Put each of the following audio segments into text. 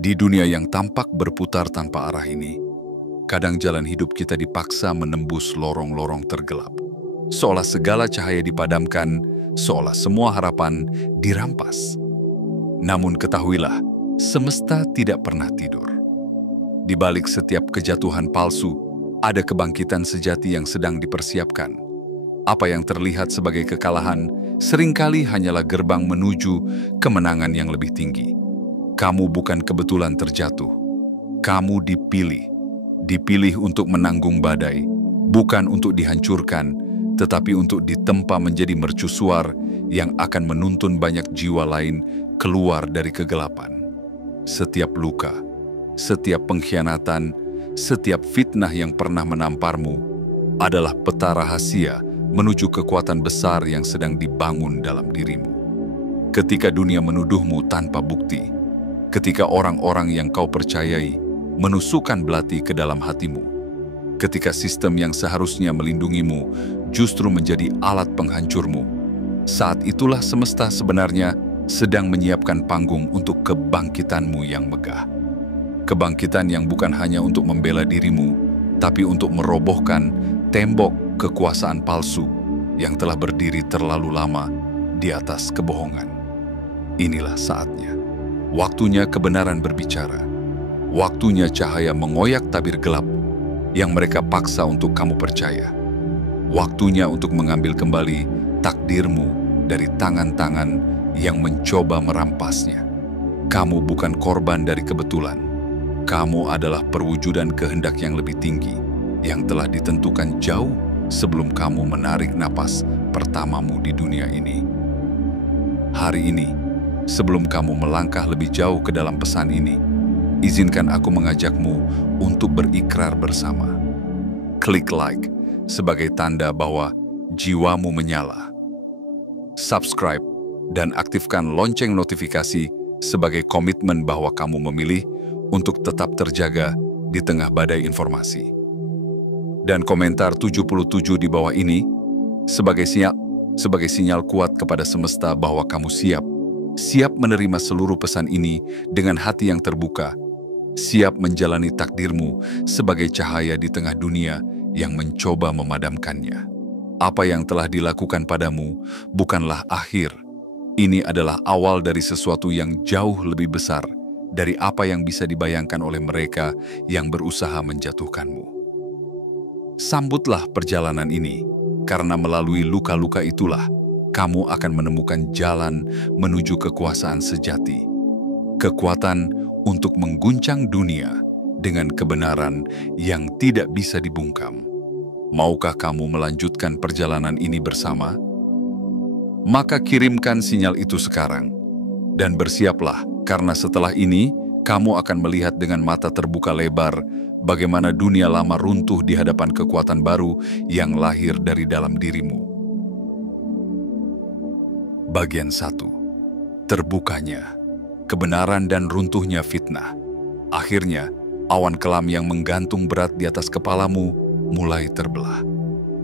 Di dunia yang tampak berputar tanpa arah ini, kadang jalan hidup kita dipaksa menembus lorong-lorong tergelap. Seolah segala cahaya dipadamkan, seolah semua harapan dirampas. Namun ketahuilah, semesta tidak pernah tidur. Di balik setiap kejatuhan palsu, ada kebangkitan sejati yang sedang dipersiapkan. Apa yang terlihat sebagai kekalahan, seringkali hanyalah gerbang menuju kemenangan yang lebih tinggi. Kamu bukan kebetulan terjatuh. Kamu dipilih. Dipilih untuk menanggung badai, bukan untuk dihancurkan, tetapi untuk ditempa menjadi mercusuar yang akan menuntun banyak jiwa lain keluar dari kegelapan. Setiap luka, setiap pengkhianatan, setiap fitnah yang pernah menamparmu adalah peta rahasia menuju kekuatan besar yang sedang dibangun dalam dirimu. Ketika dunia menuduhmu tanpa bukti, ketika orang-orang yang kau percayai menusukkan belati ke dalam hatimu, ketika sistem yang seharusnya melindungimu justru menjadi alat penghancurmu, saat itulah semesta sebenarnya sedang menyiapkan panggung untuk kebangkitanmu yang megah. Kebangkitan yang bukan hanya untuk membela dirimu, tapi untuk merobohkan tembok kekuasaan palsu yang telah berdiri terlalu lama di atas kebohongan. Inilah saatnya. Waktunya kebenaran berbicara. Waktunya cahaya mengoyak tabir gelap yang mereka paksa untuk kamu percaya. Waktunya untuk mengambil kembali takdirmu dari tangan-tangan yang mencoba merampasnya. Kamu bukan korban dari kebetulan. Kamu adalah perwujudan kehendak yang lebih tinggi, yang telah ditentukan jauh sebelum kamu menarik napas pertamamu di dunia ini. Hari ini, sebelum kamu melangkah lebih jauh ke dalam pesan ini, izinkan aku mengajakmu untuk berikrar bersama. Klik like sebagai tanda bahwa jiwamu menyala. Subscribe dan aktifkan lonceng notifikasi sebagai komitmen bahwa kamu memilih untuk tetap terjaga di tengah badai informasi. Dan komentar 77 di bawah ini sebagai sinyal kuat kepada semesta bahwa kamu siap menerima seluruh pesan ini dengan hati yang terbuka, siap menjalani takdirmu sebagai cahaya di tengah dunia yang mencoba memadamkannya. Apa yang telah dilakukan padamu bukanlah akhir. Ini adalah awal dari sesuatu yang jauh lebih besar dari apa yang bisa dibayangkan oleh mereka yang berusaha menjatuhkanmu. Sambutlah perjalanan ini, karena melalui luka-luka itulah kamu akan menemukan jalan menuju kekuasaan sejati. Kekuatan untuk mengguncang dunia dengan kebenaran yang tidak bisa dibungkam. Maukah kamu melanjutkan perjalanan ini bersama? Maka kirimkan sinyal itu sekarang. Dan bersiaplah, karena setelah ini, kamu akan melihat dengan mata terbuka lebar bagaimana dunia lama runtuh di hadapan kekuatan baru yang lahir dari dalam dirimu. Bagian 1. Terbukanya kebenaran dan runtuhnya fitnah. Akhirnya, awan kelam yang menggantung berat di atas kepalamu mulai terbelah.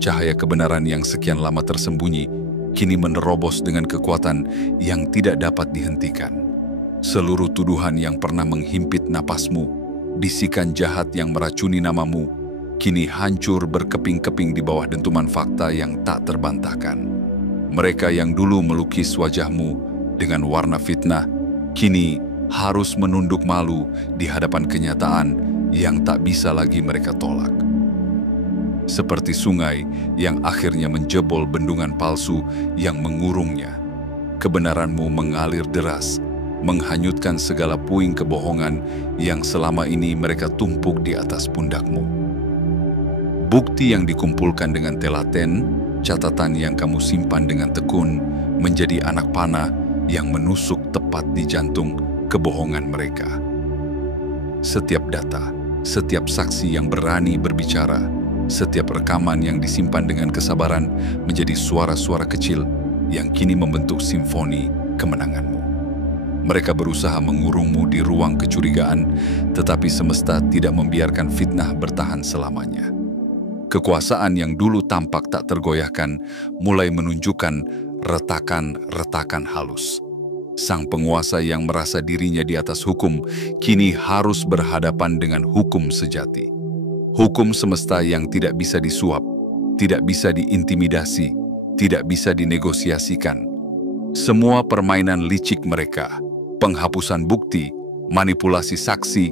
Cahaya kebenaran yang sekian lama tersembunyi kini menerobos dengan kekuatan yang tidak dapat dihentikan. Seluruh tuduhan yang pernah menghimpit napasmu, bisikan jahat yang meracuni namamu, kini hancur berkeping-keping di bawah dentuman fakta yang tak terbantahkan. Mereka yang dulu melukis wajahmu dengan warna fitnah, kini harus menunduk malu di hadapan kenyataan yang tak bisa lagi mereka tolak. Seperti sungai yang akhirnya menjebol bendungan palsu yang mengurungnya, kebenaranmu mengalir deras, menghanyutkan segala puing kebohongan yang selama ini mereka tumpuk di atas pundakmu. Bukti yang dikumpulkan dengan telaten, catatan yang kamu simpan dengan tekun, menjadi anak panah yang menusuk tepat di jantung kebohongan mereka. Setiap data, setiap saksi yang berani berbicara, setiap rekaman yang disimpan dengan kesabaran menjadi suara-suara kecil yang kini membentuk simfoni kemenanganmu. Mereka berusaha mengurungmu di ruang kecurigaan, tetapi semesta tidak membiarkan fitnah bertahan selamanya. Kekuasaan yang dulu tampak tak tergoyahkan mulai menunjukkan retakan-retakan halus. Sang penguasa yang merasa dirinya di atas hukum, kini harus berhadapan dengan hukum sejati. Hukum semesta yang tidak bisa disuap, tidak bisa diintimidasi, tidak bisa dinegosiasikan. Semua permainan licik mereka, penghapusan bukti, manipulasi saksi,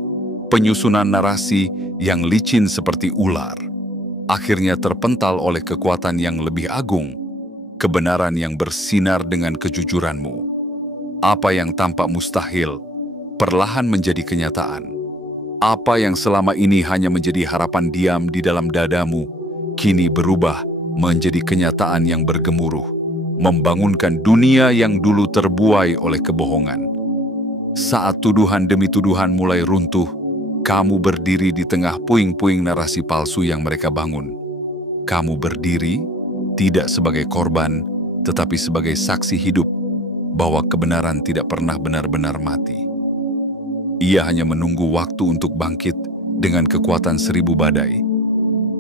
penyusunan narasi yang licin seperti ular, akhirnya terpental oleh kekuatan yang lebih agung, kebenaran yang bersinar dengan kejujuranmu. Apa yang tampak mustahil, perlahan menjadi kenyataan. Apa yang selama ini hanya menjadi harapan diam di dalam dadamu, kini berubah menjadi kenyataan yang bergemuruh, membangunkan dunia yang dulu terbuai oleh kebohongan. Saat tuduhan demi tuduhan mulai runtuh, kamu berdiri di tengah puing-puing narasi palsu yang mereka bangun. Kamu berdiri tidak sebagai korban, tetapi sebagai saksi hidup bahwa kebenaran tidak pernah benar-benar mati. Ia hanya menunggu waktu untuk bangkit dengan kekuatan 1000 badai,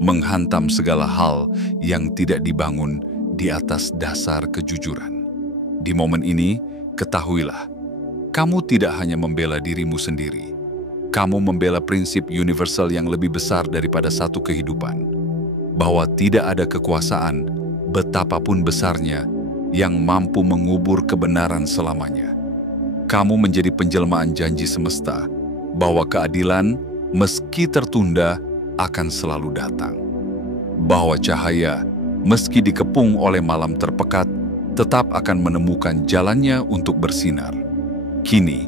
menghantam segala hal yang tidak dibangun di atas dasar kejujuran. Di momen ini, ketahuilah, kamu tidak hanya membela dirimu sendiri. Kamu membela prinsip universal yang lebih besar daripada satu kehidupan, bahwa tidak ada kekuasaan, betapapun besarnya, yang mampu mengubur kebenaran selamanya. Kamu menjadi penjelmaan janji semesta, bahwa keadilan, meski tertunda, akan selalu datang. Bahwa cahaya, meski dikepung oleh malam terpekat, tetap akan menemukan jalannya untuk bersinar. Kini,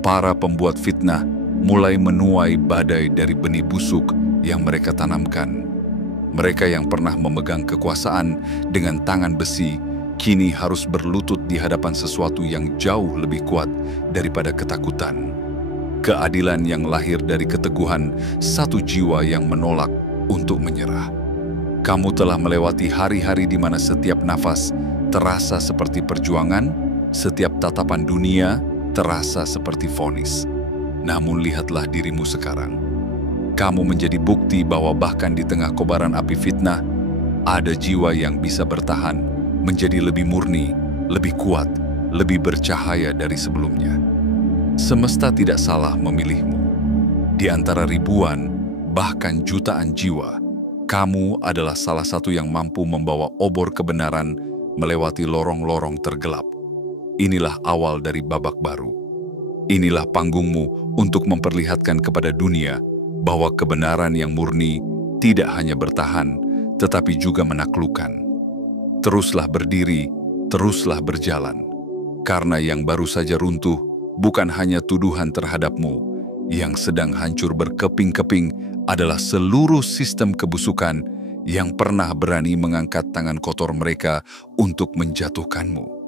para pembuat fitnah mulai menuai badai dari benih busuk yang mereka tanamkan. Mereka yang pernah memegang kekuasaan dengan tangan besi, kini harus berlutut di hadapan sesuatu yang jauh lebih kuat daripada ketakutan. Keadilan yang lahir dari keteguhan satu jiwa yang menolak untuk menyerah. Kamu telah melewati hari-hari di mana setiap nafas terasa seperti perjuangan, setiap tatapan dunia terasa seperti vonis. Namun lihatlah dirimu sekarang. Kamu menjadi bukti bahwa bahkan di tengah kobaran api fitnah, ada jiwa yang bisa bertahan, menjadi lebih murni, lebih kuat, lebih bercahaya dari sebelumnya. Semesta tidak salah memilihmu. Di antara ribuan, bahkan jutaan jiwa, kamu adalah salah satu yang mampu membawa obor kebenaran melewati lorong-lorong tergelap. Inilah awal dari babak baru. Inilah panggungmu untuk memperlihatkan kepada dunia bahwa kebenaran yang murni tidak hanya bertahan, tetapi juga menaklukkan. Teruslah berdiri, teruslah berjalan. Karena yang baru saja runtuh bukan hanya tuduhan terhadapmu, yang sedang hancur berkeping-keping adalah seluruh sistem kebusukan yang pernah berani mengangkat tangan kotor mereka untuk menjatuhkanmu.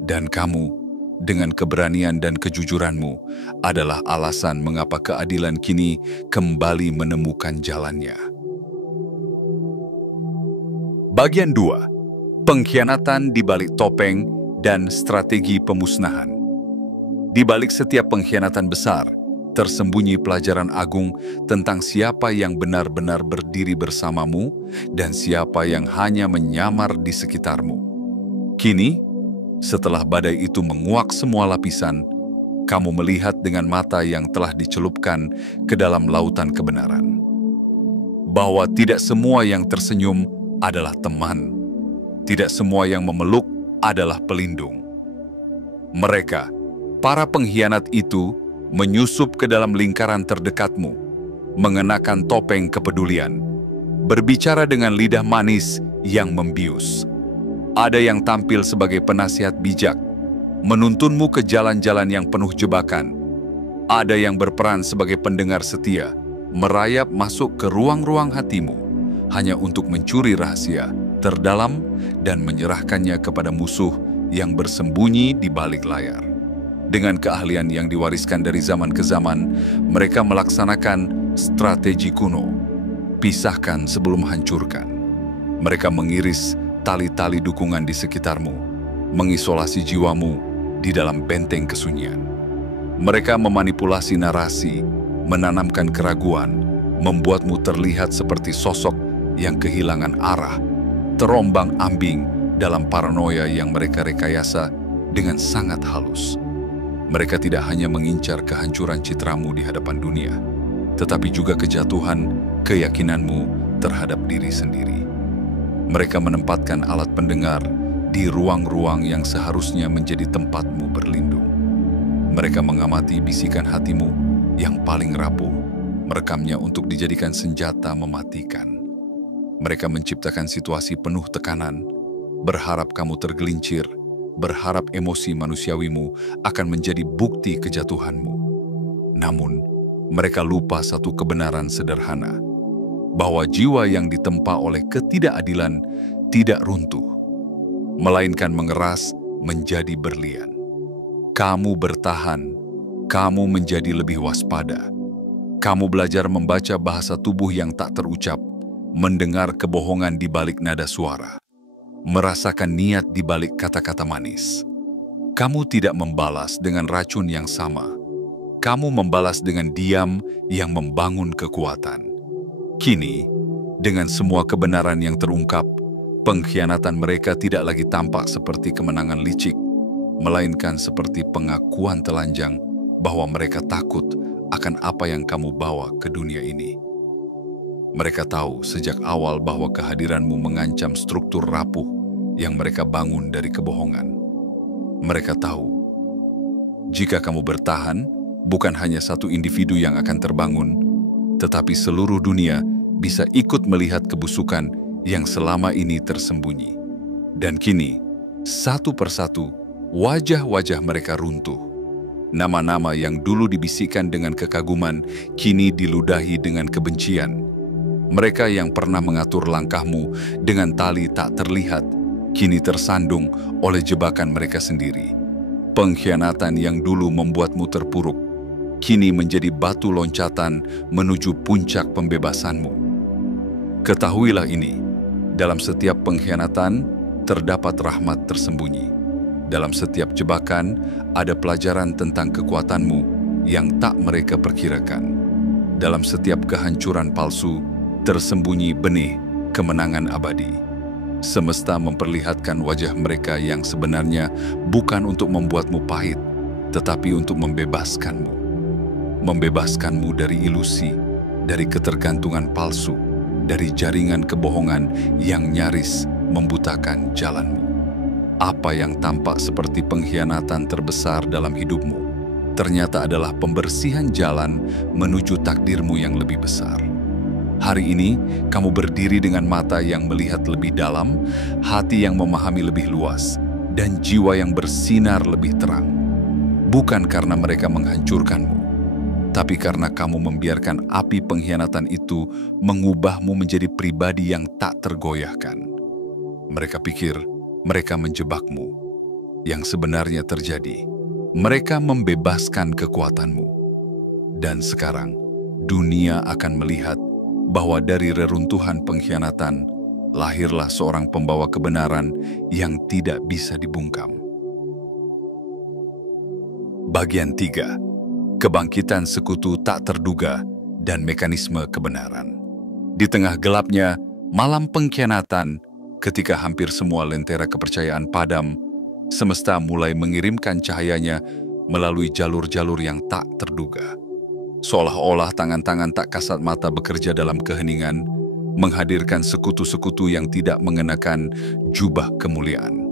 Dan kamu, dengan keberanian dan kejujuranmu, adalah alasan mengapa keadilan kini kembali menemukan jalannya. Bagian 2. Pengkhianatan di balik topeng dan strategi pemusnahan. Di balik setiap pengkhianatan besar, tersembunyi pelajaran agung tentang siapa yang benar-benar berdiri bersamamu dan siapa yang hanya menyamar di sekitarmu. Kini, setelah badai itu menguak semua lapisan, kamu melihat dengan mata yang telah dicelupkan ke dalam lautan kebenaran. Bahwa tidak semua yang tersenyum adalah teman. Tidak semua yang memeluk adalah pelindung. Mereka, para pengkhianat itu, menyusup ke dalam lingkaran terdekatmu, mengenakan topeng kepedulian, berbicara dengan lidah manis yang membius. Ada yang tampil sebagai penasihat bijak, menuntunmu ke jalan-jalan yang penuh jebakan. Ada yang berperan sebagai pendengar setia, merayap masuk ke ruang-ruang hatimu, hanya untuk mencuri rahasia terdalam dan menyerahkannya kepada musuh yang bersembunyi di balik layar. Dengan keahlian yang diwariskan dari zaman ke zaman, mereka melaksanakan strategi kuno, pisahkan sebelum hancurkan. Mereka mengiris tali-tali dukungan di sekitarmu, mengisolasi jiwamu di dalam benteng kesunyian. Mereka memanipulasi narasi, menanamkan keraguan, membuatmu terlihat seperti sosok yang kehilangan arah, terombang-ambing dalam paranoia yang mereka rekayasa dengan sangat halus. Mereka tidak hanya mengincar kehancuran citramu di hadapan dunia, tetapi juga kejatuhan keyakinanmu terhadap diri sendiri. Mereka menempatkan alat pendengar di ruang-ruang yang seharusnya menjadi tempatmu berlindung. Mereka mengamati bisikan hatimu yang paling rapuh, merekamnya untuk dijadikan senjata mematikan. Mereka menciptakan situasi penuh tekanan, berharap kamu tergelincir, berharap emosi manusiawimu akan menjadi bukti kejatuhanmu. Namun, mereka lupa satu kebenaran sederhana, bahwa jiwa yang ditempa oleh ketidakadilan tidak runtuh, melainkan mengeras menjadi berlian. Kamu bertahan, kamu menjadi lebih waspada. Kamu belajar membaca bahasa tubuh yang tak terucap, mendengar kebohongan di balik nada suara, merasakan niat di balik kata-kata manis. Kamu tidak membalas dengan racun yang sama. Kamu membalas dengan diam yang membangun kekuatan. Kini, dengan semua kebenaran yang terungkap, pengkhianatan mereka tidak lagi tampak seperti kemenangan licik, melainkan seperti pengakuan telanjang bahwa mereka takut akan apa yang kamu bawa ke dunia ini. Mereka tahu sejak awal bahwa kehadiranmu mengancam struktur rapuh yang mereka bangun dari kebohongan. Mereka tahu, jika kamu bertahan, bukan hanya satu individu yang akan terbangun, tetapi seluruh dunia bisa ikut melihat kebusukan yang selama ini tersembunyi. Dan kini, satu persatu, wajah-wajah mereka runtuh. Nama-nama yang dulu dibisikkan dengan kekaguman, kini diludahi dengan kebencian. Mereka yang pernah mengatur langkahmu dengan tali tak terlihat, kini tersandung oleh jebakan mereka sendiri. Pengkhianatan yang dulu membuatmu terpuruk, kini menjadi batu loncatan menuju puncak pembebasanmu. Ketahuilah ini, dalam setiap pengkhianatan terdapat rahmat tersembunyi. Dalam setiap jebakan ada pelajaran tentang kekuatanmu yang tak mereka perkirakan. Dalam setiap kehancuran palsu tersembunyi benih kemenangan abadi. Semesta memperlihatkan wajah mereka yang sebenarnya bukan untuk membuatmu pahit, tetapi untuk membebaskanmu. Membebaskanmu dari ilusi, dari ketergantungan palsu, dari jaringan kebohongan yang nyaris membutakan jalanmu. Apa yang tampak seperti pengkhianatan terbesar dalam hidupmu, ternyata adalah pembersihan jalan menuju takdirmu yang lebih besar. Hari ini, kamu berdiri dengan mata yang melihat lebih dalam, hati yang memahami lebih luas, dan jiwa yang bersinar lebih terang. Bukan karena mereka menghancurkanmu, tapi karena kamu membiarkan api pengkhianatan itu mengubahmu menjadi pribadi yang tak tergoyahkan. Mereka pikir mereka menjebakmu. Yang sebenarnya terjadi, mereka membebaskan kekuatanmu. Dan sekarang, dunia akan melihat bahwa dari reruntuhan pengkhianatan, lahirlah seorang pembawa kebenaran yang tidak bisa dibungkam. Bagian 3. Kebangkitan sekutu tak terduga dan mekanisme kebenaran. Di tengah gelapnya, malam pengkhianatan, ketika hampir semua lentera kepercayaan padam, semesta mulai mengirimkan cahayanya melalui jalur-jalur yang tak terduga. Seolah-olah tangan-tangan tak kasat mata bekerja dalam keheningan, menghadirkan sekutu-sekutu yang tidak mengenakan jubah kemuliaan,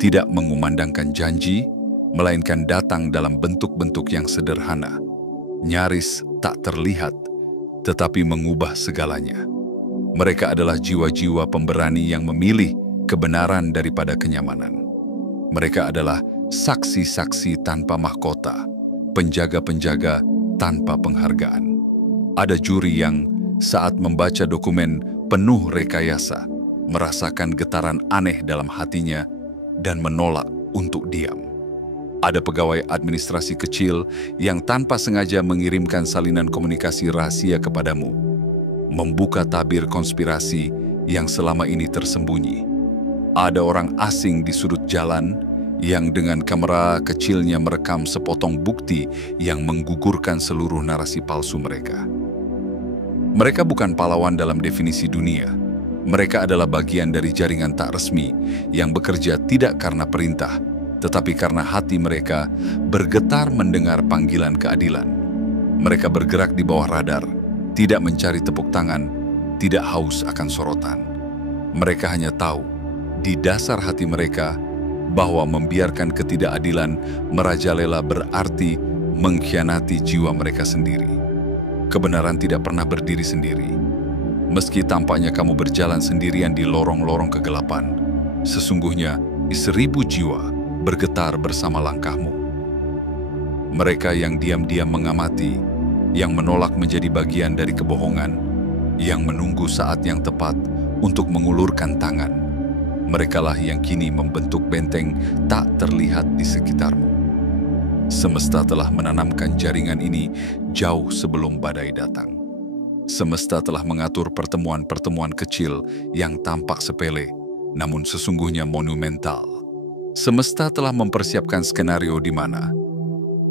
tidak mengumandangkan janji, melainkan datang dalam bentuk-bentuk yang sederhana, nyaris tak terlihat, tetapi mengubah segalanya. Mereka adalah jiwa-jiwa pemberani yang memilih kebenaran daripada kenyamanan. Mereka adalah saksi-saksi tanpa mahkota, penjaga-penjaga tanpa penghargaan. Ada juri yang saat membaca dokumen penuh rekayasa, merasakan getaran aneh dalam hatinya dan menolak untuk diam. Ada pegawai administrasi kecil yang tanpa sengaja mengirimkan salinan komunikasi rahasia kepadamu, membuka tabir konspirasi yang selama ini tersembunyi. Ada orang asing di sudut jalan yang dengan kamera kecilnya merekam sepotong bukti yang menggugurkan seluruh narasi palsu mereka. Mereka bukan pahlawan dalam definisi dunia. Mereka adalah bagian dari jaringan tak resmi yang bekerja tidak karena perintah, tetapi karena hati mereka bergetar mendengar panggilan keadilan. Mereka bergerak di bawah radar, tidak mencari tepuk tangan, tidak haus akan sorotan. Mereka hanya tahu, di dasar hati mereka, bahwa membiarkan ketidakadilan merajalela berarti mengkhianati jiwa mereka sendiri. Kebenaran tidak pernah berdiri sendiri. Meski tampaknya kamu berjalan sendirian di lorong-lorong kegelapan, sesungguhnya 1000 jiwa bergetar bersama langkahmu. Mereka yang diam-diam mengamati, yang menolak menjadi bagian dari kebohongan, yang menunggu saat yang tepat untuk mengulurkan tangan. Merekalah yang kini membentuk benteng tak terlihat di sekitarmu. Semesta telah menanamkan jaringan ini jauh sebelum badai datang. Semesta telah mengatur pertemuan-pertemuan kecil yang tampak sepele, namun sesungguhnya monumental. Semesta telah mempersiapkan skenario di mana,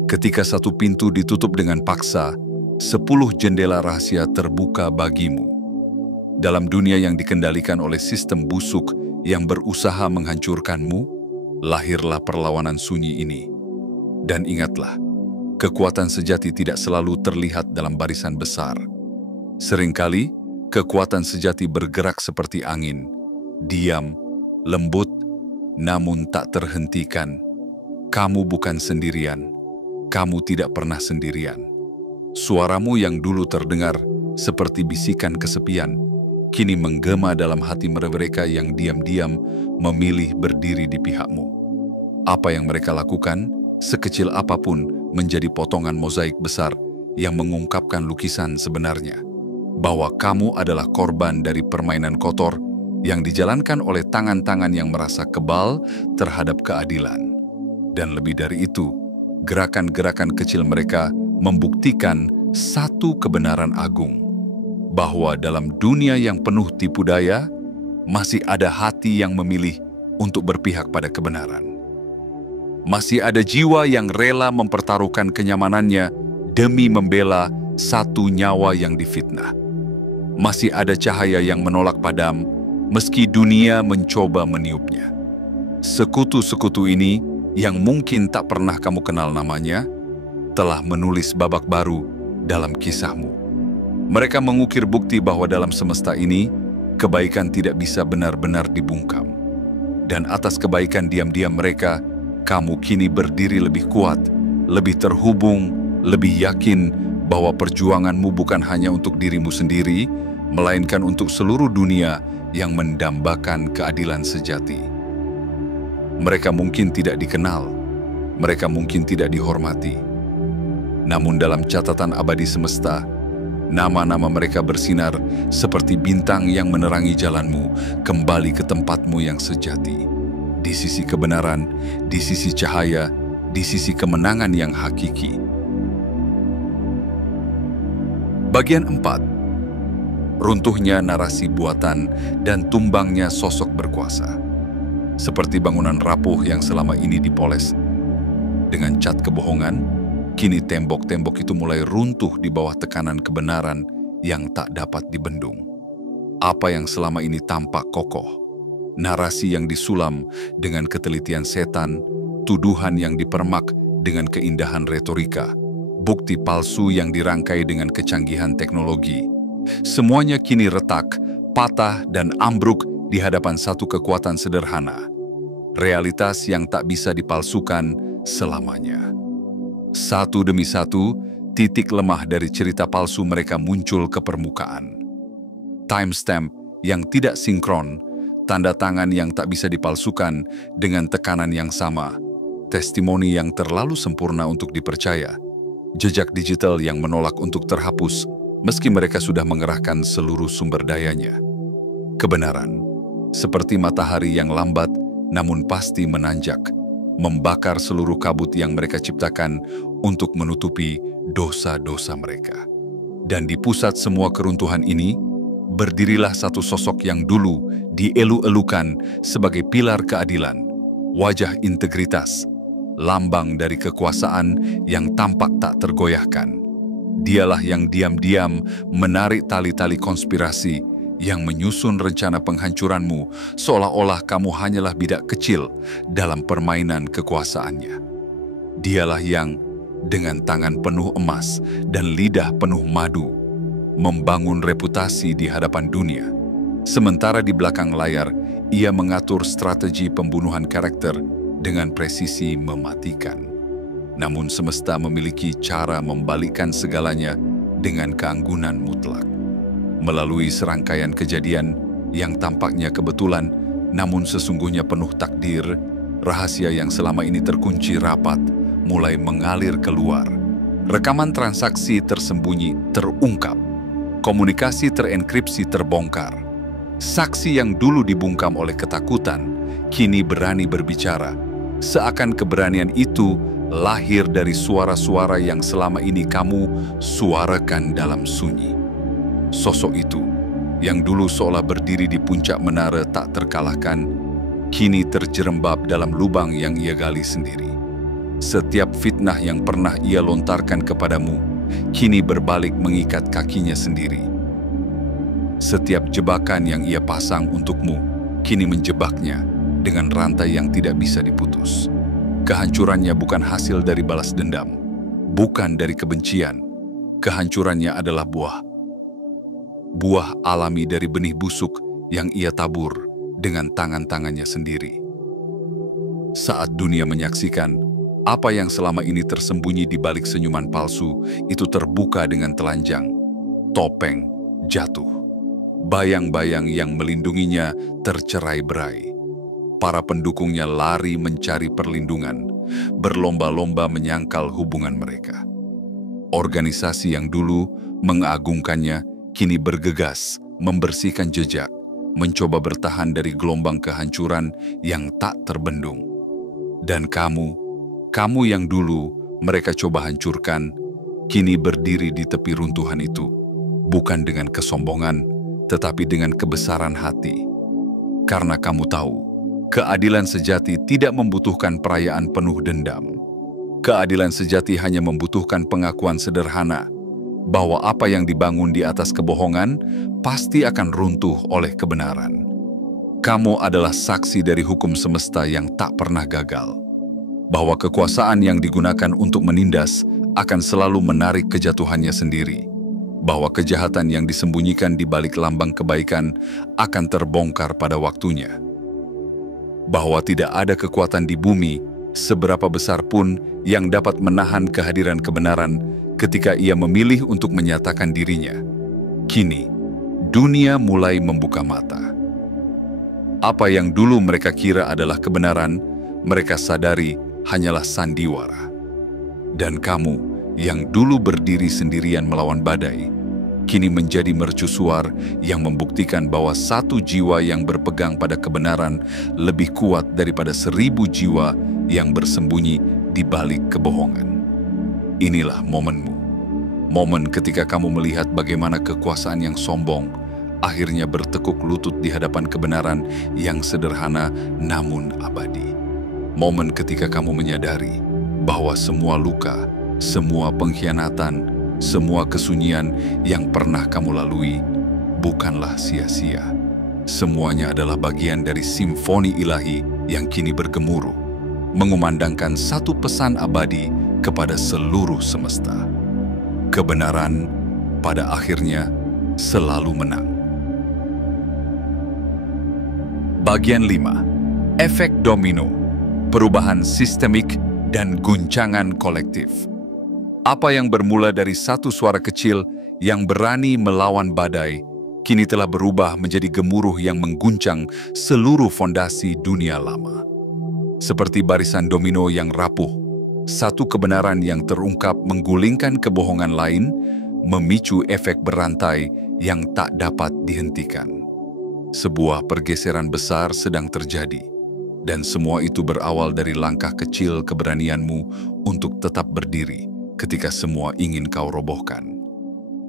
ketika satu pintu ditutup dengan paksa, 10 jendela rahasia terbuka bagimu. Dalam dunia yang dikendalikan oleh sistem busuk yang berusaha menghancurkanmu, lahirlah perlawanan sunyi ini. Dan ingatlah, kekuatan sejati tidak selalu terlihat dalam barisan besar. Seringkali, kekuatan sejati bergerak seperti angin, diam, lembut, namun tak terhentikan. Kamu bukan sendirian, kamu tidak pernah sendirian. Suaramu yang dulu terdengar seperti bisikan kesepian, kini menggema dalam hati mereka yang diam-diam memilih berdiri di pihakmu. Apa yang mereka lakukan, sekecil apapun, menjadi potongan mozaik besar yang mengungkapkan lukisan sebenarnya. Bahwa kamu adalah korban dari permainan kotor yang dijalankan oleh tangan-tangan yang merasa kebal terhadap keadilan. Dan lebih dari itu, gerakan-gerakan kecil mereka membuktikan satu kebenaran agung, bahwa dalam dunia yang penuh tipu daya, masih ada hati yang memilih untuk berpihak pada kebenaran. Masih ada jiwa yang rela mempertaruhkan kenyamanannya demi membela satu nyawa yang difitnah. Masih ada cahaya yang menolak padam, meski dunia mencoba meniupnya. Sekutu-sekutu ini, yang mungkin tak pernah kamu kenal namanya, telah menulis babak baru dalam kisahmu. Mereka mengukir bukti bahwa dalam semesta ini, kebaikan tidak bisa benar-benar dibungkam. Dan atas kebaikan diam-diam mereka, kamu kini berdiri lebih kuat, lebih terhubung, lebih yakin bahwa perjuanganmu bukan hanya untuk dirimu sendiri, melainkan untuk seluruh dunia yang mendambakan keadilan sejati. Mereka mungkin tidak dikenal, mereka mungkin tidak dihormati. Namun dalam catatan abadi semesta, nama-nama mereka bersinar seperti bintang yang menerangi jalanmu kembali ke tempatmu yang sejati. Di sisi kebenaran, di sisi cahaya, di sisi kemenangan yang hakiki. Bagian 4. Runtuhnya narasi buatan dan tumbangnya sosok berkuasa. Seperti bangunan rapuh yang selama ini dipoles dengan cat kebohongan, kini tembok-tembok itu mulai runtuh di bawah tekanan kebenaran yang tak dapat dibendung. Apa yang selama ini tampak kokoh, narasi yang disulam dengan ketelitian setan, tuduhan yang dipermak dengan keindahan retorika, bukti palsu yang dirangkai dengan kecanggihan teknologi, semuanya kini retak, patah, dan ambruk di hadapan satu kekuatan sederhana. Realitas yang tak bisa dipalsukan selamanya. Satu demi satu, titik lemah dari cerita palsu mereka muncul ke permukaan. Timestamp yang tidak sinkron, tanda tangan yang tak bisa dipalsukan dengan tekanan yang sama, testimoni yang terlalu sempurna untuk dipercaya, jejak digital yang menolak untuk terhapus, meski mereka sudah mengerahkan seluruh sumber dayanya. Kebenaran, seperti matahari yang lambat namun pasti menanjak, membakar seluruh kabut yang mereka ciptakan untuk menutupi dosa-dosa mereka. Dan di pusat semua keruntuhan ini, berdirilah satu sosok yang dulu dielu-elukan sebagai pilar keadilan, wajah integritas, lambang dari kekuasaan yang tampak tak tergoyahkan. Dialah yang diam-diam menarik tali-tali konspirasi yang menyusun rencana penghancuranmu seolah-olah kamu hanyalah bidak kecil dalam permainan kekuasaannya. Dialah yang dengan tangan penuh emas dan lidah penuh madu membangun reputasi di hadapan dunia. Sementara di belakang layar, ia mengatur strategi pembunuhan karakter dengan presisi mematikan. Namun semesta memiliki cara membalikkan segalanya dengan keanggunan mutlak. Melalui serangkaian kejadian yang tampaknya kebetulan, namun sesungguhnya penuh takdir, rahasia yang selama ini terkunci rapat mulai mengalir keluar. Rekaman transaksi tersembunyi terungkap. Komunikasi terenkripsi terbongkar. Saksi yang dulu dibungkam oleh ketakutan, kini berani berbicara. Seakan keberanian itu lahir dari suara-suara yang selama ini kamu suarakan dalam sunyi. Sosok itu, yang dulu seolah berdiri di puncak menara tak terkalahkan, kini terjerembab dalam lubang yang ia gali sendiri. Setiap fitnah yang pernah ia lontarkan kepadamu, kini berbalik mengikat kakinya sendiri. Setiap jebakan yang ia pasang untukmu, kini menjebaknya dengan rantai yang tidak bisa diputus. Kehancurannya bukan hasil dari balas dendam, bukan dari kebencian. Kehancurannya adalah buah alami dari benih busuk yang ia tabur dengan tangan-tangannya sendiri. Saat dunia menyaksikan, apa yang selama ini tersembunyi di balik senyuman palsu itu terbuka dengan telanjang. Topeng jatuh. Bayang-bayang yang melindunginya tercerai-berai. Para pendukungnya lari mencari perlindungan, berlomba-lomba menyangkal hubungan mereka. Organisasi yang dulu mengagungkannya kini bergegas membersihkan jejak, mencoba bertahan dari gelombang kehancuran yang tak terbendung. Dan kamu yang dulu mereka coba hancurkan, kini berdiri di tepi runtuhan itu, bukan dengan kesombongan, tetapi dengan kebesaran hati. Karena kamu tahu, keadilan sejati tidak membutuhkan perayaan penuh dendam. Keadilan sejati hanya membutuhkan pengakuan sederhana bahwa apa yang dibangun di atas kebohongan pasti akan runtuh oleh kebenaran. Kamu adalah saksi dari hukum semesta yang tak pernah gagal. Bahwa kekuasaan yang digunakan untuk menindas akan selalu menarik kejatuhannya sendiri. Bahwa kejahatan yang disembunyikan di balik lambang kebaikan akan terbongkar pada waktunya. Bahwa tidak ada kekuatan di bumi, seberapa besar pun, yang dapat menahan kehadiran kebenaran ketika ia memilih untuk menyatakan dirinya. Kini, dunia mulai membuka mata. Apa yang dulu mereka kira adalah kebenaran, mereka sadari hanyalah sandiwara. Dan kamu, yang dulu berdiri sendirian melawan badai, kini menjadi mercusuar yang membuktikan bahwa satu jiwa yang berpegang pada kebenaran lebih kuat daripada 1000 jiwa yang bersembunyi di balik kebohongan. Inilah momenmu. Momen ketika kamu melihat bagaimana kekuasaan yang sombong akhirnya bertekuk lutut di hadapan kebenaran yang sederhana namun abadi. Momen ketika kamu menyadari bahwa semua luka, semua pengkhianatan, semua kesunyian yang pernah kamu lalui bukanlah sia-sia. Semuanya adalah bagian dari simfoni ilahi yang kini bergemuruh, mengumandangkan satu pesan abadi kepada seluruh semesta. Kebenaran pada akhirnya selalu menang. Bagian 5. Efek domino, perubahan sistemik dan guncangan kolektif. Apa yang bermula dari satu suara kecil yang berani melawan badai, kini telah berubah menjadi gemuruh yang mengguncang seluruh fondasi dunia lama. Seperti barisan domino yang rapuh, satu kebenaran yang terungkap menggulingkan kebohongan lain, memicu efek berantai yang tak dapat dihentikan. Sebuah pergeseran besar sedang terjadi, dan semua itu berawal dari langkah kecil keberanianmu untuk tetap berdiri ketika semua ingin kau robohkan.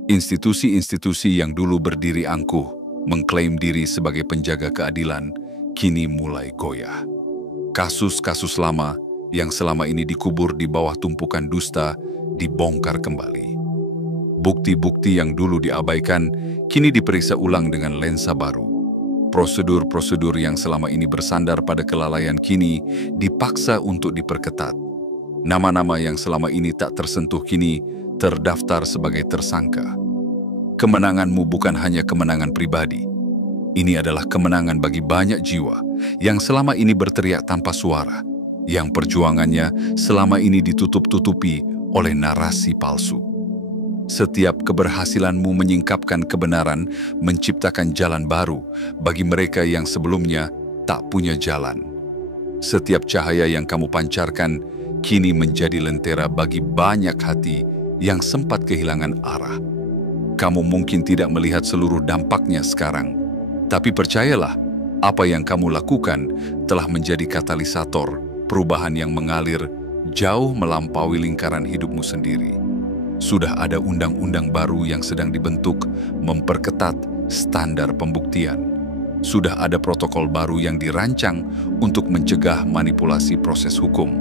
Institusi-institusi yang dulu berdiri angkuh, mengklaim diri sebagai penjaga keadilan, kini mulai goyah. Kasus-kasus lama yang selama ini dikubur di bawah tumpukan dusta dibongkar kembali. Bukti-bukti yang dulu diabaikan kini diperiksa ulang dengan lensa baru. Prosedur-prosedur yang selama ini bersandar pada kelalaian kini dipaksa untuk diperketat. Nama-nama yang selama ini tak tersentuh kini terdaftar sebagai tersangka. Kemenanganmu bukan hanya kemenangan pribadi. Ini adalah kemenangan bagi banyak jiwa yang selama ini berteriak tanpa suara, yang perjuangannya selama ini ditutup-tutupi oleh narasi palsu. Setiap keberhasilanmu menyingkapkan kebenaran, menciptakan jalan baru bagi mereka yang sebelumnya tak punya jalan. Setiap cahaya yang kamu pancarkan kini menjadi lentera bagi banyak hati yang sempat kehilangan arah. Kamu mungkin tidak melihat seluruh dampaknya sekarang, tapi percayalah, apa yang kamu lakukan telah menjadi katalisator perubahan yang mengalir jauh melampaui lingkaran hidupmu sendiri. Sudah ada undang-undang baru yang sedang dibentuk memperketat standar pembuktian. Sudah ada protokol baru yang dirancang untuk mencegah manipulasi proses hukum.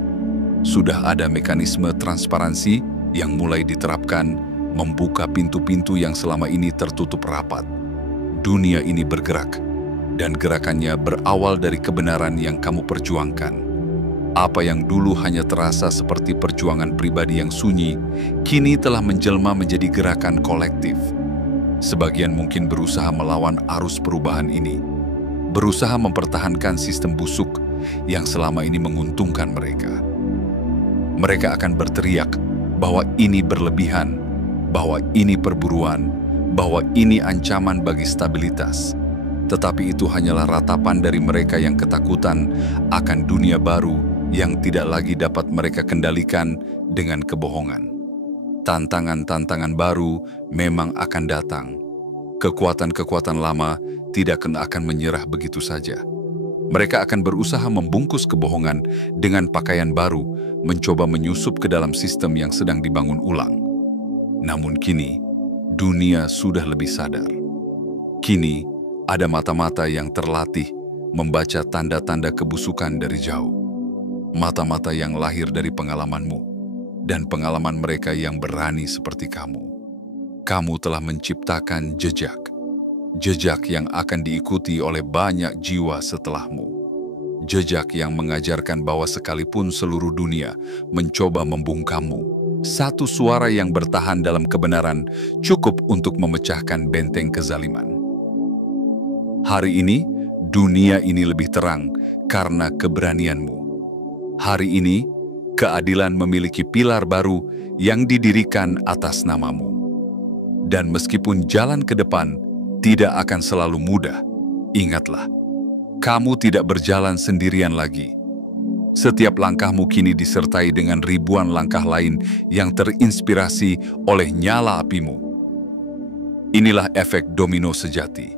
Sudah ada mekanisme transparansi yang mulai diterapkan, membuka pintu-pintu yang selama ini tertutup rapat. Dunia ini bergerak, dan gerakannya berawal dari kebenaran yang kamu perjuangkan. Apa yang dulu hanya terasa seperti perjuangan pribadi yang sunyi, kini telah menjelma menjadi gerakan kolektif. Sebagian mungkin berusaha melawan arus perubahan ini, berusaha mempertahankan sistem busuk yang selama ini menguntungkan mereka. Mereka akan berteriak bahwa ini berlebihan, bahwa ini perburuan, bahwa ini ancaman bagi stabilitas. Tetapi itu hanyalah ratapan dari mereka yang ketakutan akan dunia baru yang tidak lagi dapat mereka kendalikan dengan kebohongan. Tantangan-tantangan baru memang akan datang. Kekuatan-kekuatan lama tidak akan menyerah begitu saja. Mereka akan berusaha membungkus kebohongan dengan pakaian baru, mencoba menyusup ke dalam sistem yang sedang dibangun ulang. Namun kini, dunia sudah lebih sadar. Kini, ada mata-mata yang terlatih membaca tanda-tanda kebusukan dari jauh. Mata-mata yang lahir dari pengalamanmu dan pengalaman mereka yang berani seperti kamu. Kamu telah menciptakan jejak. Jejak yang akan diikuti oleh banyak jiwa setelahmu. Jejak yang mengajarkan bahwa sekalipun seluruh dunia mencoba membungkammu, satu suara yang bertahan dalam kebenaran cukup untuk memecahkan benteng kezaliman. Hari ini, dunia ini lebih terang karena keberanianmu. Hari ini, keadilan memiliki pilar baru yang didirikan atas namamu. Dan meskipun jalan ke depan tidak akan selalu mudah, ingatlah, kamu tidak berjalan sendirian lagi. Setiap langkahmu kini disertai dengan ribuan langkah lain yang terinspirasi oleh nyala apimu. Inilah efek domino sejati.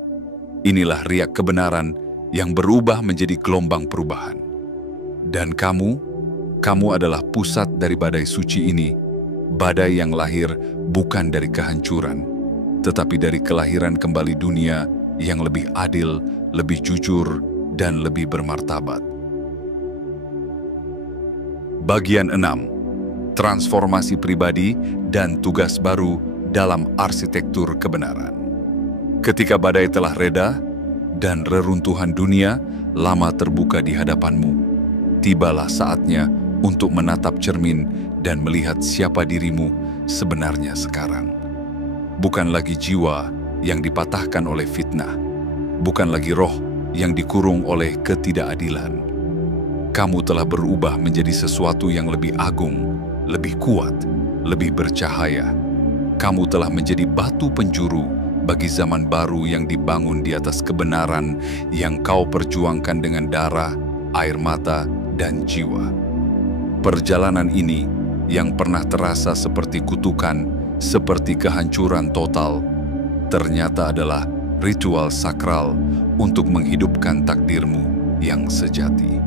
Inilah riak kebenaran yang berubah menjadi gelombang perubahan. Dan kamu adalah pusat dari badai suci ini, badai yang lahir bukan dari kehancuran, tetapi dari kelahiran kembali dunia yang lebih adil, lebih jujur, dan lebih bermartabat. Bagian 6. Transformasi pribadi dan tugas baru dalam arsitektur kebenaran. Ketika badai telah reda dan reruntuhan dunia lama terbuka di hadapanmu, tibalah saatnya untuk menatap cermin dan melihat siapa dirimu sebenarnya sekarang. Bukan lagi jiwa yang dipatahkan oleh fitnah, bukan lagi roh yang dikurung oleh ketidakadilan. Kamu telah berubah menjadi sesuatu yang lebih agung, lebih kuat, lebih bercahaya. Kamu telah menjadi batu penjuru bagi zaman baru yang dibangun di atas kebenaran yang kau perjuangkan dengan darah, air mata, dan jiwa. Perjalanan ini yang pernah terasa seperti kutukan, seperti kehancuran total, ternyata adalah ritual sakral untuk menghidupkan takdirmu yang sejati.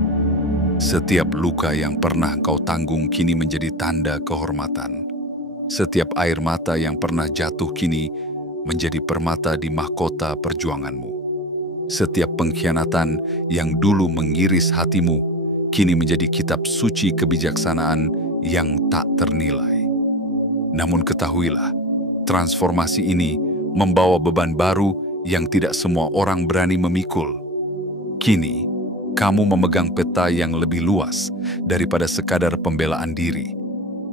Setiap luka yang pernah kau tanggung kini menjadi tanda kehormatan. Setiap air mata yang pernah jatuh kini menjadi permata di mahkota perjuanganmu. Setiap pengkhianatan yang dulu mengiris hatimu kini menjadi kitab suci kebijaksanaan yang tak ternilai. Namun ketahuilah, Transformasi ini membawa beban baru yang tidak semua orang berani memikul. Kini, kamu memegang peta yang lebih luas daripada sekadar pembelaan diri.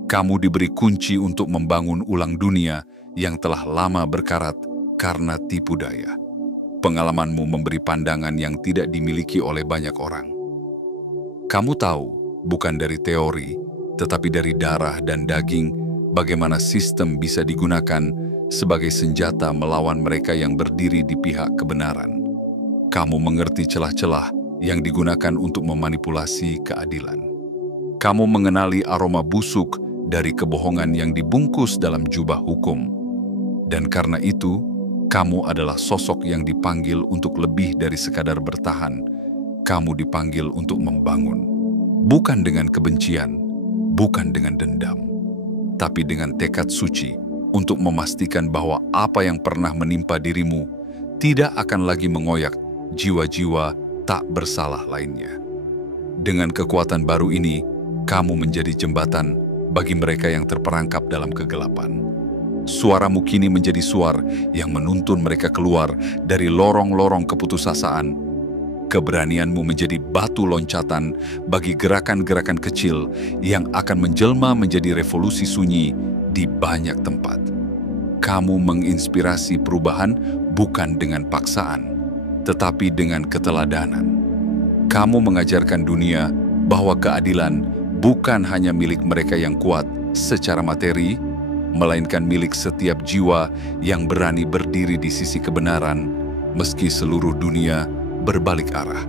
Kamu diberi kunci untuk membangun ulang dunia yang telah lama berkarat karena tipu daya. Pengalamanmu memberi pandangan yang tidak dimiliki oleh banyak orang. Kamu tahu, bukan dari teori, tetapi dari darah dan daging, bagaimana sistem bisa digunakan sebagai senjata melawan mereka yang berdiri di pihak kebenaran. Kamu mengerti celah-celah yang digunakan untuk memanipulasi keadilan. Kamu mengenali aroma busuk dari kebohongan yang dibungkus dalam jubah hukum. Dan karena itu, kamu adalah sosok yang dipanggil untuk lebih dari sekadar bertahan. Kamu dipanggil untuk membangun. Bukan dengan kebencian, bukan dengan dendam, tapi dengan tekad suci untuk memastikan bahwa apa yang pernah menimpa dirimu tidak akan lagi mengoyak jiwa-jiwa tak bersalah lainnya. Dengan kekuatan baru ini, kamu menjadi jembatan bagi mereka yang terperangkap dalam kegelapan. Suaramu kini menjadi suara yang menuntun mereka keluar dari lorong-lorong keputusasaan. Keberanianmu menjadi batu loncatan bagi gerakan-gerakan kecil yang akan menjelma menjadi revolusi sunyi di banyak tempat. Kamu menginspirasi perubahan bukan dengan paksaan, tetapi dengan keteladanan. Kamu mengajarkan dunia bahwa keadilan bukan hanya milik mereka yang kuat secara materi, melainkan milik setiap jiwa yang berani berdiri di sisi kebenaran, meski seluruh dunia berbalik arah.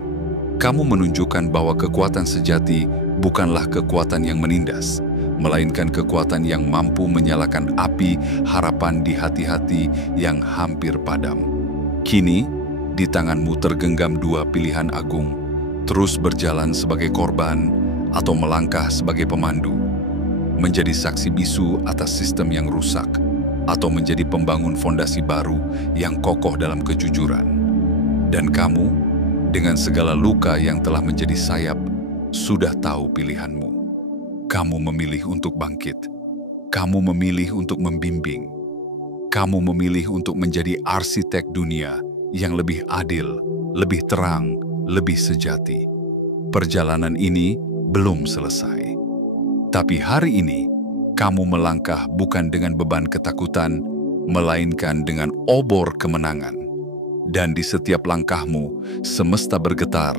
Kamu menunjukkan bahwa kekuatan sejati bukanlah kekuatan yang menindas, melainkan kekuatan yang mampu menyalakan api harapan di hati-hati yang hampir padam. Kini, di tanganmu tergenggam dua pilihan agung, terus berjalan sebagai korban atau melangkah sebagai pemandu, menjadi saksi bisu atas sistem yang rusak, atau menjadi pembangun fondasi baru yang kokoh dalam kejujuran. Dan kamu, dengan segala luka yang telah menjadi sayap, sudah tahu pilihanmu. Kamu memilih untuk bangkit. Kamu memilih untuk membimbing. Kamu memilih untuk menjadi arsitek dunia yang lebih adil, lebih terang, lebih sejati. Perjalanan ini belum selesai. Tapi hari ini, kamu melangkah bukan dengan beban ketakutan, melainkan dengan obor kemenangan. Dan di setiap langkahmu, semesta bergetar,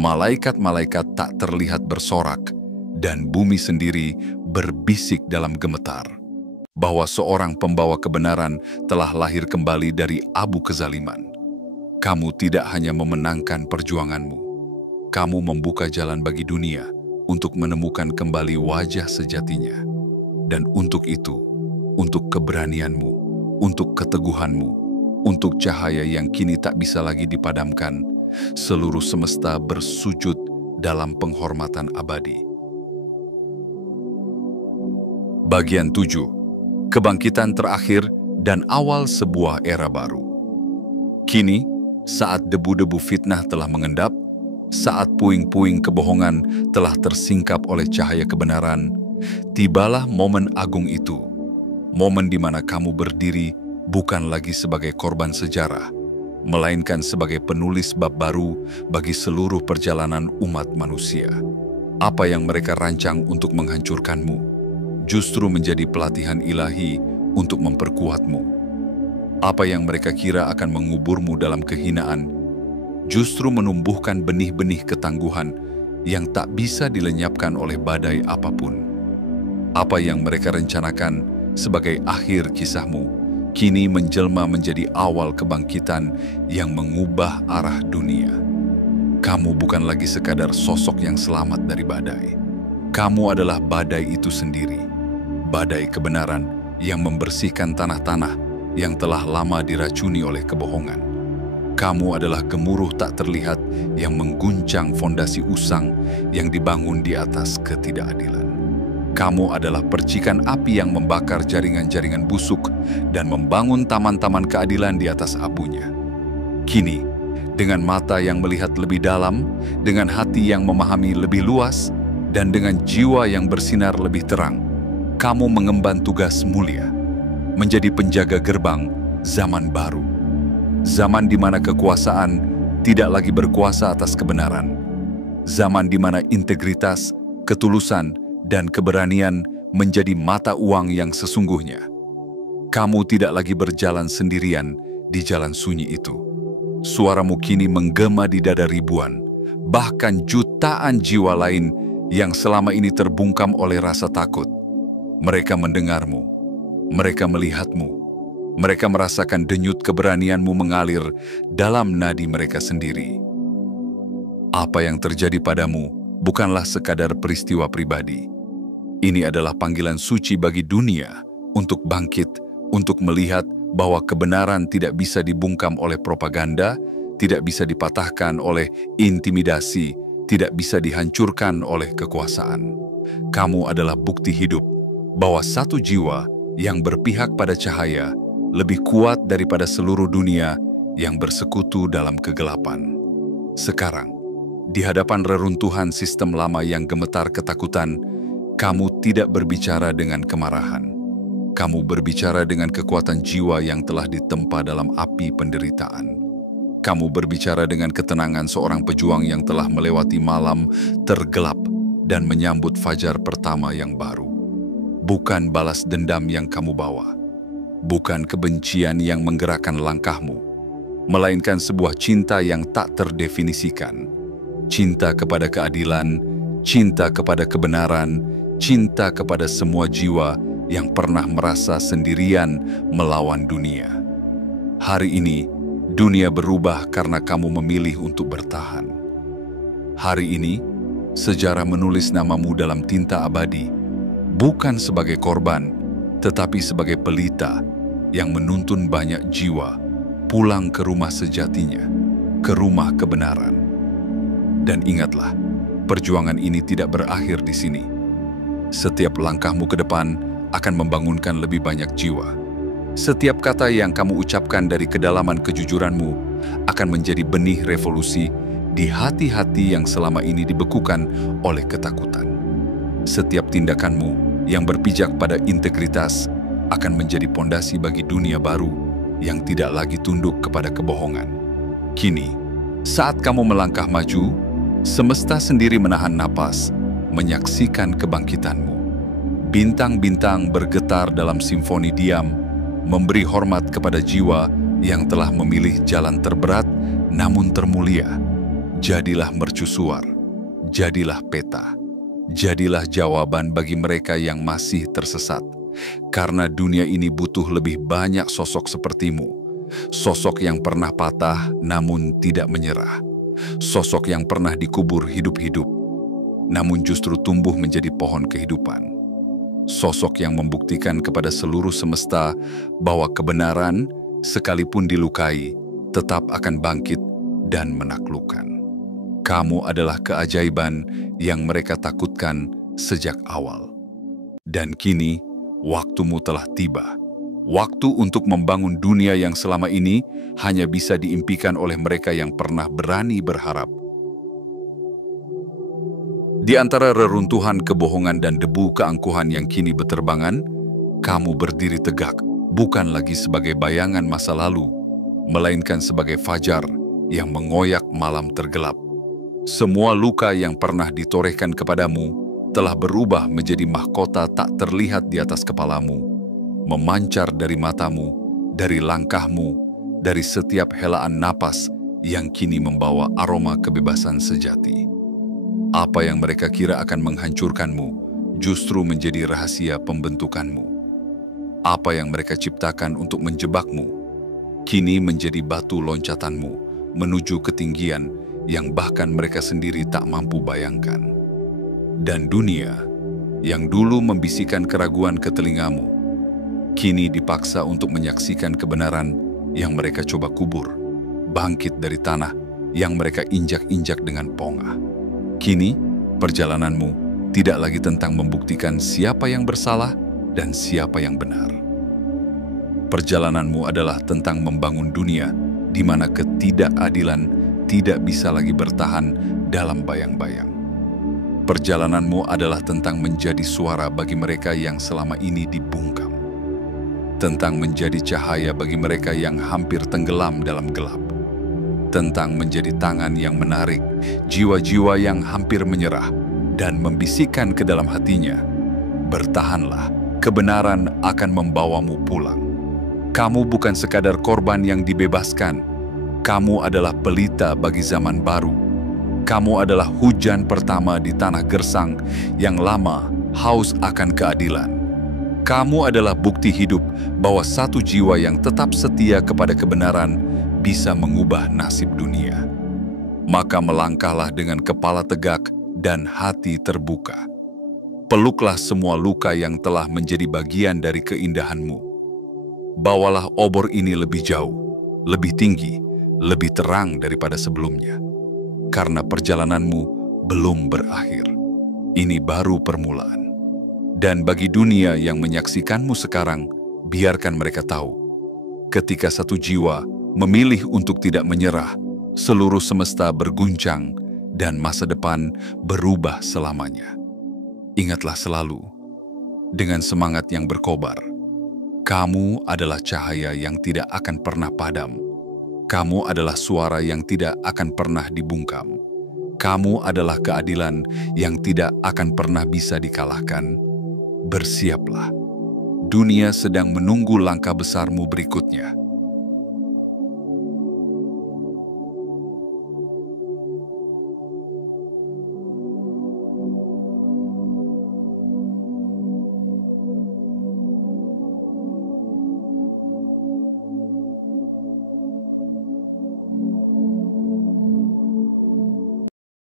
malaikat-malaikat tak terlihat bersorak, dan bumi sendiri berbisik dalam gemetar, bahwa seorang pembawa kebenaran telah lahir kembali dari abu kezaliman. Kamu tidak hanya memenangkan perjuanganmu, kamu membuka jalan bagi dunia untuk menemukan kembali wajah sejatinya. Dan untuk itu, untuk keberanianmu, untuk keteguhanmu, untuk cahaya yang kini tak bisa lagi dipadamkan, seluruh semesta bersujud dalam penghormatan abadi. Bagian 7. Kebangkitan terakhir dan awal sebuah era baru. Kini, saat debu-debu fitnah telah mengendap, saat puing-puing kebohongan telah tersingkap oleh cahaya kebenaran, tibalah momen agung itu. Momen di mana kamu berdiri bukan lagi sebagai korban sejarah, melainkan sebagai penulis bab baru bagi seluruh perjalanan umat manusia. Apa yang mereka rancang untuk menghancurkanmu justru menjadi pelatihan ilahi untuk memperkuatmu. Apa yang mereka kira akan menguburmu dalam kehinaan justru menumbuhkan benih-benih ketangguhan yang tak bisa dilenyapkan oleh badai apapun. Apa yang mereka rencanakan sebagai akhir kisahmu kini menjelma menjadi awal kebangkitan yang mengubah arah dunia. Kamu bukan lagi sekadar sosok yang selamat dari badai. Kamu adalah badai itu sendiri. Badai kebenaran yang membersihkan tanah-tanah yang telah lama diracuni oleh kebohongan. Kamu adalah gemuruh tak terlihat yang mengguncang fondasi usang yang dibangun di atas ketidakadilan. Kamu adalah percikan api yang membakar jaringan-jaringan busuk dan membangun taman-taman keadilan di atas abunya. Kini, dengan mata yang melihat lebih dalam, dengan hati yang memahami lebih luas, dan dengan jiwa yang bersinar lebih terang, kamu mengemban tugas mulia. menjadi penjaga gerbang zaman baru. Zaman di mana kekuasaan tidak lagi berkuasa atas kebenaran. Zaman di mana integritas, ketulusan, dan keberanian menjadi mata uang yang sesungguhnya. Kamu tidak lagi berjalan sendirian di jalan sunyi itu. Suaramu kini menggema di dada ribuan, bahkan jutaan jiwa lain yang selama ini terbungkam oleh rasa takut. Mereka mendengarmu, mereka melihatmu, mereka merasakan denyut keberanianmu mengalir dalam nadi mereka sendiri. Apa yang terjadi padamu bukanlah sekadar peristiwa pribadi. Ini adalah panggilan suci bagi dunia untuk bangkit, untuk melihat bahwa kebenaran tidak bisa dibungkam oleh propaganda, tidak bisa dipatahkan oleh intimidasi, tidak bisa dihancurkan oleh kekuasaan. Kamu adalah bukti hidup bahwa satu jiwa yang berpihak pada cahaya lebih kuat daripada seluruh dunia yang bersekutu dalam kegelapan. Sekarang, di hadapan reruntuhan sistem lama yang gemetar ketakutan, kamu tidak berbicara dengan kemarahan. Kamu berbicara dengan kekuatan jiwa yang telah ditempa dalam api penderitaan. Kamu berbicara dengan ketenangan seorang pejuang yang telah melewati malam tergelap dan menyambut fajar pertama yang baru. Bukan balas dendam yang kamu bawa, bukan kebencian yang menggerakkan langkahmu, melainkan sebuah cinta yang tak terdefinisikan. Cinta kepada keadilan, cinta kepada kebenaran, cinta kepada semua jiwa yang pernah merasa sendirian melawan dunia. Hari ini, dunia berubah karena kamu memilih untuk bertahan. Hari ini, sejarah menulis namamu dalam tinta abadi, bukan sebagai korban, tetapi sebagai pelita yang menuntun banyak jiwa pulang ke rumah sejatinya, ke rumah kebenaran. Dan ingatlah, perjuangan ini tidak berakhir di sini. Setiap langkahmu ke depan akan membangunkan lebih banyak jiwa. Setiap kata yang kamu ucapkan dari kedalaman kejujuranmu akan menjadi benih revolusi di hati-hati yang selama ini dibekukan oleh ketakutan. Setiap tindakanmu yang berpijak pada integritas akan menjadi pondasi bagi dunia baru yang tidak lagi tunduk kepada kebohongan. Kini, saat kamu melangkah maju, semesta sendiri menahan napas, menyaksikan kebangkitanmu. Bintang-bintang bergetar dalam simfoni diam, memberi hormat kepada jiwa yang telah memilih jalan terberat namun termulia. Jadilah mercusuar, jadilah peta, jadilah jawaban bagi mereka yang masih tersesat. Karena dunia ini butuh lebih banyak sosok sepertimu. Sosok yang pernah patah namun tidak menyerah. Sosok yang pernah dikubur hidup-hidup, namun justru tumbuh menjadi pohon kehidupan. Sosok yang membuktikan kepada seluruh semesta bahwa kebenaran, sekalipun dilukai, tetap akan bangkit dan menaklukkan. Kamu adalah keajaiban yang mereka takutkan sejak awal. Dan kini, waktumu telah tiba. Waktu untuk membangun dunia yang selama ini hanya bisa diimpikan oleh mereka yang pernah berani berharap. Di antara reruntuhan kebohongan dan debu keangkuhan yang kini beterbangan, kamu berdiri tegak, bukan lagi sebagai bayangan masa lalu, melainkan sebagai fajar yang mengoyak malam tergelap. Semua luka yang pernah ditorehkan kepadamu telah berubah menjadi mahkota tak terlihat di atas kepalamu, memancar dari matamu, dari langkahmu, dari setiap helaan napas yang kini membawa aroma kebebasan sejati. Apa yang mereka kira akan menghancurkanmu justru menjadi rahasia pembentukanmu. Apa yang mereka ciptakan untuk menjebakmu kini menjadi batu loncatanmu menuju ketinggian yang bahkan mereka sendiri tak mampu bayangkan. Dan dunia yang dulu membisikkan keraguan ke telingamu kini dipaksa untuk menyaksikan kebenaran yang mereka coba kubur, bangkit dari tanah yang mereka injak-injak dengan pongah. Kini, perjalananmu tidak lagi tentang membuktikan siapa yang bersalah dan siapa yang benar. Perjalananmu adalah tentang membangun dunia di mana ketidakadilan tidak bisa lagi bertahan dalam bayang-bayang. Perjalananmu adalah tentang menjadi suara bagi mereka yang selama ini dibungkam. tentang menjadi cahaya bagi mereka yang hampir tenggelam dalam gelap, tentang menjadi tangan yang menarik jiwa-jiwa yang hampir menyerah dan membisikkan ke dalam hatinya, "Bertahanlah, kebenaran akan membawamu pulang. Kamu bukan sekadar korban yang dibebaskan, kamu adalah pelita bagi zaman baru. Kamu adalah hujan pertama di tanah gersang yang lama haus akan keadilan. Kamu adalah bukti hidup bahwa satu jiwa yang tetap setia kepada kebenaran bisa mengubah nasib dunia. Maka melangkahlah dengan kepala tegak dan hati terbuka. Peluklah semua luka yang telah menjadi bagian dari keindahanmu. Bawalah obor ini lebih jauh, lebih tinggi, lebih terang daripada sebelumnya. Karena perjalananmu belum berakhir. Ini baru permulaan. Dan bagi dunia yang menyaksikanmu sekarang, biarkan mereka tahu. Ketika satu jiwa memilih untuk tidak menyerah, seluruh semesta berguncang dan masa depan berubah selamanya. Ingatlah selalu, dengan semangat yang berkobar, kamu adalah cahaya yang tidak akan pernah padam. Kamu adalah suara yang tidak akan pernah dibungkam. Kamu adalah keadilan yang tidak akan pernah bisa dikalahkan. Bersiaplah, dunia sedang menunggu langkah besarmu berikutnya.